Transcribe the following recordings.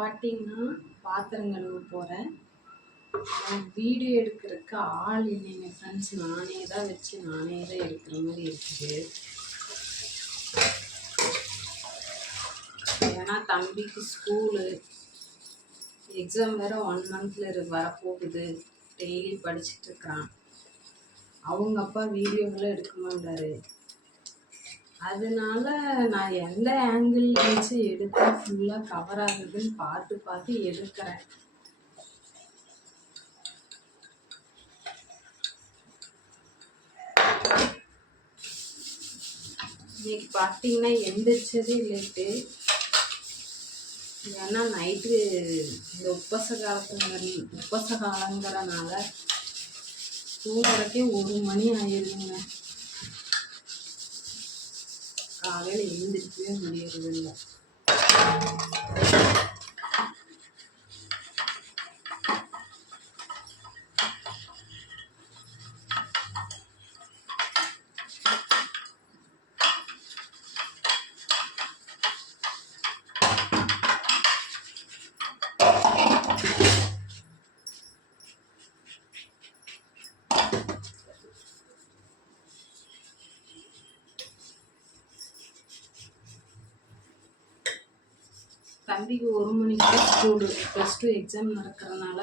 பார்த்தீங்கன்னா பாத்திரம் கழுவ போகிறேன். வீடியோ எடுக்கிறதுக்கு ஆள் இல்லைங்க ஃப்ரெண்ட்ஸ். நானே தான் வச்சு நானே தான் எடுக்கிற மாதிரி இருக்குது. ஏன்னா தம்பிக்கு ஸ்கூலு எக்ஸாம் வேறு 1 மந்த்தில் வரப்போகுது. டெய்லி படிச்சுட்ருக்கிறான். அவங்க அப்பா வீடியோவெல்லாம் எடுக்க மாட்டார். அதனால நான் எந்த ஆங்கிள் வச்சு எடுத்து ஃபுல்லாக கவர் ஆகுதுன்னு பார்த்து எடுக்கிறேன். இன்னைக்கு பார்த்தீங்கன்னா எந்திரிச்சதே லேட்டு. ஏன்னா நைட்டு இந்த உப்பச காலங்கிறனால தூங்குறதுக்கே 1 மணி ஆயிடுங்க. காலையில் எழுந்திரிக்கவே முடியறதில்லை. தம்பிக்கு 1 மணிக்கு ஸ்கூலு. +2 எக்ஸாம் நடக்கிறதுனால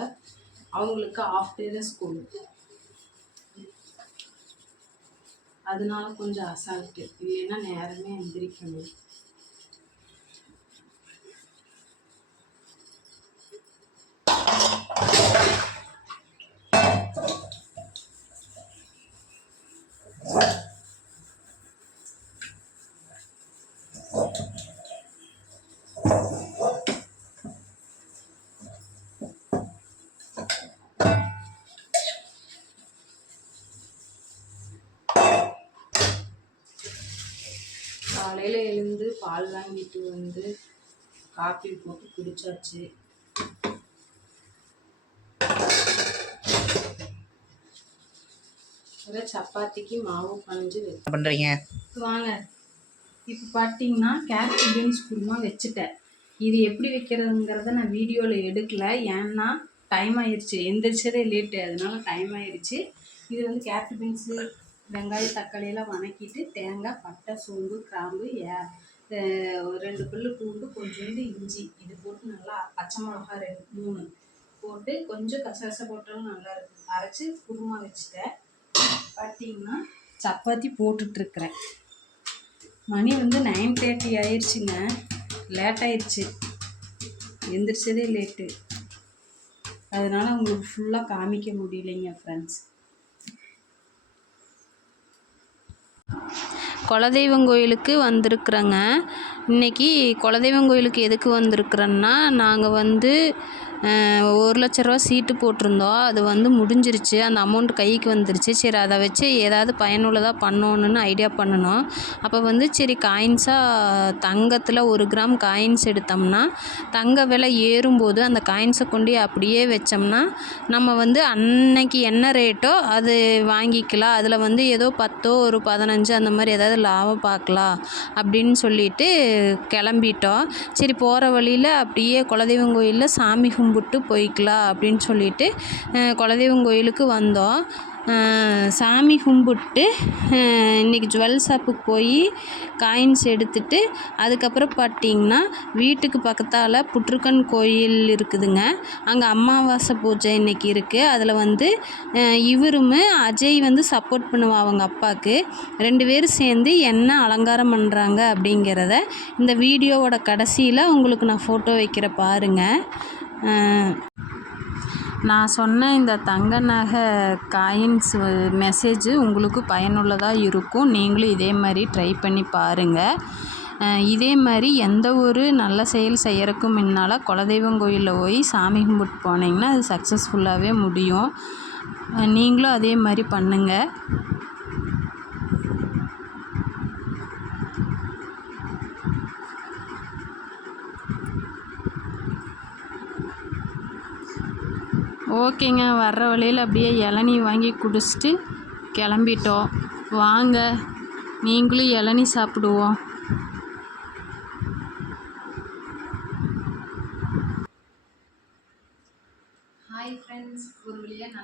அவங்களுக்கு ஆஃப் டே தான் ஸ்கூலு. அதனால கொஞ்சம் அசால்ட்டு. இல்லைன்னா நேரமே எந்திரிக்கணும். காலையில் எழுந்து பால் வாங்கிட்டு வந்து காஃபி போட்டு குடிச்சாச்சு. சப்பாத்திக்கு மாவு பணிஞ்சு பண்ணுறீங்க வாங்க. இப்போ பார்த்தீங்கன்னா கேரட் பீன்ஸ் குருமா வச்சுட்டேன். இது எப்படி வைக்கிறதுங்கிறத நான் வீடியோவில் எடுக்கலை. ஏன்னா டைம் ஆயிடுச்சு. எந்திரிச்சதே லேட்டு, அதனால டைம் ஆயிடுச்சு. இது வந்து கேரட் பீன்ஸு, வெங்காயம், தக்காளியெல்லாம் வணக்கிட்டு தேங்காய், பட்டை, சோம்பு, கிராம்பு, 2 பல்லு பூண்டு, கொஞ்சோண்டு இஞ்சி இது போட்டு நல்லா பச்சை மிளகா 3 போட்டு கொஞ்சம் கசகசை போட்டாலும் நல்லா இருக்கும். அரைச்சி குருமா வச்சுட்டேன். பார்த்தீங்கன்னா சப்பாத்தி போட்டுட்ருக்குறேன். மணி வந்து 9:30 ஆயிடுச்சுங்க. லேட் ஆயிடுச்சு. எந்திரிச்சதே லேட்டு. அதனால் உங்களுக்கு ஃபுல்லாக காமிக்க முடியலைங்க ஃப்ரெண்ட்ஸ். குலதெய்வம் கோயிலுக்கு வந்திருக்குறேங்க. இன்றைக்கி குலதெய்வம் கோயிலுக்கு எதுக்கு வந்திருக்குறேன்னா, நாங்கள் வந்து 1 லட்ச ரூபா சீட்டு போட்டிருந்தோம். அது வந்து முடிஞ்சிருச்சு. அந்த அமௌண்ட் கைக்கு வந்துருச்சு. சரி, அதை வச்சு ஏதாவது பயனுள்ளதாக பண்ணணுன்னு ஐடியா பண்ணணும். அப்போ வந்து சரி காயின்ஸாக தங்கத்தில் 1 கிராம் காயின்ஸ் எடுத்தோம்னா தங்க விலை ஏறும்போது அந்த காயின்ஸை கொண்டு அப்படியே வச்சோம்னா நம்ம வந்து அன்னைக்கு என்ன ரேட்டோ அது வாங்கிக்கலாம். அதில் வந்து ஏதோ 10 ஒரு 15 அந்த மாதிரி ஏதாவது லாபம் பார்க்கலாம் அப்படின்னு சொல்லிட்டு கிளம்பிட்டோம். சரி, போகிற வழியில் அப்படியே குலதெய்வம் கோயிலில் சாமி கும்பிட்டு போய்க்கலாம் அப்படின்னு சொல்லிட்டு குலதெய்வம் கோயிலுக்கு வந்தோம். சாமி கும்பிட்டு இன்றைக்கி ஜுவல் ஷாப்புக்கு போய் காயின்ஸ் எடுத்துட்டு அதுக்கப்புறம் பார்த்திங்கன்னா வீட்டுக்கு பக்கத்தால் புற்றுக்கன் கோயில் இருக்குதுங்க. அங்கே அமாவாசை பூஜை இன்றைக்கி இருக்குது. அதில் வந்து இவரும் அஜய் வந்து சப்போர்ட் பண்ணுவாள் அவங்க அப்பாவுக்கு. 2 பேரும் சேர்ந்து என்ன அலங்காரம் பண்ணுறாங்க அப்படிங்கிறத இந்த வீடியோவோட கடைசியில் உங்களுக்கு நான் ஃபோட்டோ வைக்கிற பாருங்கள். நான் சொன்ன இந்த தங்க நகை காயின்ஸ் மெசேஜ் உங்களுக்கு பயனுள்ளதாக இருக்கும். நீங்களும் இதே மாதிரி ட்ரை பண்ணி பாருங்கள். இதே மாதிரி எந்த ஒரு நல்ல செயல் செய்யறதுக்கு முன்னால் குலதெய்வம் கோயிலில் போய் சாமி கும்பிட்டு போனீங்கன்னா அது சக்ஸஸ்ஃபுல்லாகவே முடியும். நீங்களும் அதே மாதிரி பண்ணுங்கள். ஓகேங்க, வர்ற வழியில் அப்படியே இளநீ வாங்கி குடிச்சிட்டு கிளம்பிட்டோம். வாங்க நீங்களும் இளநீ சாப்பிடுவோம்.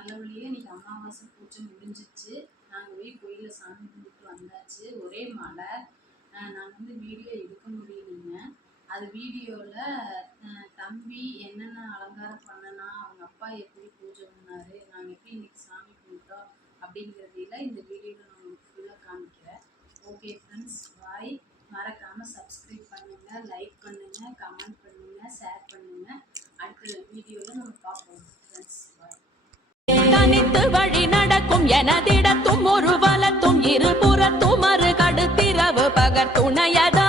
நல்லபடியாக இன்னைக்கு அமாவாசை பூஜை முடிஞ்சிச்சு. நாங்கள் போய் கோயிலில் சாமி கும்பிட்டு வந்தாச்சு. ஒரே மழை. நாங்கள் வந்து வீடியோ எடுக்க முடியலைங்க. அது வீடியோவில் தம்பி என்னென்ன அலங்காரம் பண்ணனா, அவங்க அப்பா எப்படி பூஜை பண்ணார், நாங்கள் எப்படி இன்னைக்கு சாமி கும்பிட்டோம் அப்படிங்கிறதையெல்லாம் இந்த வீடியோவில் நான் உங்களுக்கு ஃபுல்லாக காமிக்கிறேன். ஓகே ஃப்ரெண்ட்ஸ், பாய். மறக்காமல் சப்ஸ்கிரைப் பண்ணுங்கள், லைக் பண்ணுங்கள், கமெண்ட் பண்ணுங்கள், ஷேர் பண்ணுங்கள். அடுத்த வீடியோவில் நம்ம பார்ப்போம் ஃப்ரெண்ட்ஸ். பாய். தனித்து வழி நடக்கும் எனதிடத்தும் ஒரு வலத்தும் இருபுறத்தும் மறு கடுத்திரவு பகர் துணையத